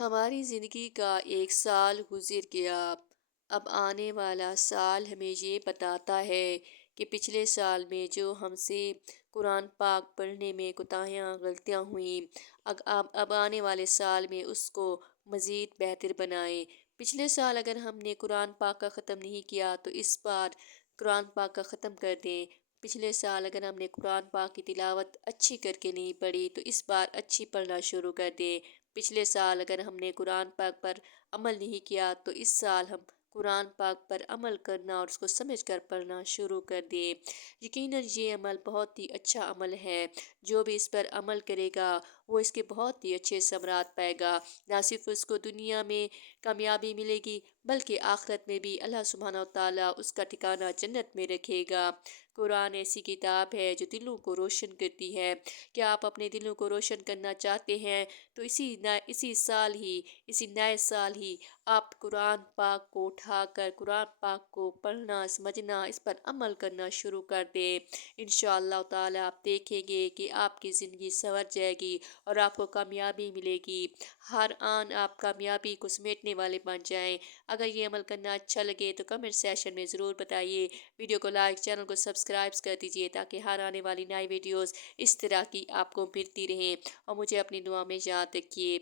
ہماری زندگی کا ایک سال گزر گیا۔ اب آنے والا سال ہمیں یہ بتاتا ہے کہ پچھلے سال میں جو ہم سے قرآن پاک پڑھنے میں کوتاہیاں غلطیاں ہوئیں، اب آنے والے سال میں اس کو مزید بہتر بنائیں۔ پچھلے سال اگر ہم نے قرآن پاک کا ختم نہیں کیا تو اس بار قرآن پاک کا ختم کر دیں۔ پچھلے سال اگر ہم نے قرآن پاک کی تلاوت اچھی کر کے نہیں پڑھی تو اس بار اچھی پڑھنا شروع کر دیں۔ پچھلے سال اگر ہم نے قرآن پاک پر عمل نہیں کیا تو اس سال ہم قرآن پاک پر عمل کرنا اور اس کو سمجھ کر پڑھنا شروع کر دیں۔ یقیناً یہ عمل بہت ہی اچھا عمل ہے۔ جو بھی اس پر عمل کرے گا وہ اس کے بہت ہی اچھے ثمرات پائے گا۔ نہ صرف اس کو دنیا میں کامیابی ملے گی بلکہ آخرت میں بھی اللہ سبحانہ و تعالیٰ اس کا ٹھکانہ جنت میں رکھے گا۔ قرآن ایسی کتاب ہے جو دلوں کو روشن کرتی ہے۔ کیا آپ اپنے دلوں کو روشن کرنا چاہتے ہیں تو اسی نئے سال ہی آپ قرآن پاک کو اٹھا کر قرآن پاک کو پڑھنا سمجھنا اس پر عمل کرنا شروع کر دیں۔ انشاءاللہ تعالیٰ آپ دیکھیں گے کہ آپ کی زندگی سنور جائے گی اور آپ کو کامیابی ملے گی۔ ہر آن آپ کامیابی کو سمیٹنے والے بن جائیں۔ اگر یہ عمل کرنا اچھا لگے تو کمنٹ سیشن میں ضرور بتائیے۔ ویڈیو کو لائک، چینل کو سبسکرائب کر دیجیے تاکہ ہر آنے والی نئی ویڈیوز اس طرح کی آپ کو ملتی رہیں، اور مجھے اپنی دعا میں یاد رکھیے۔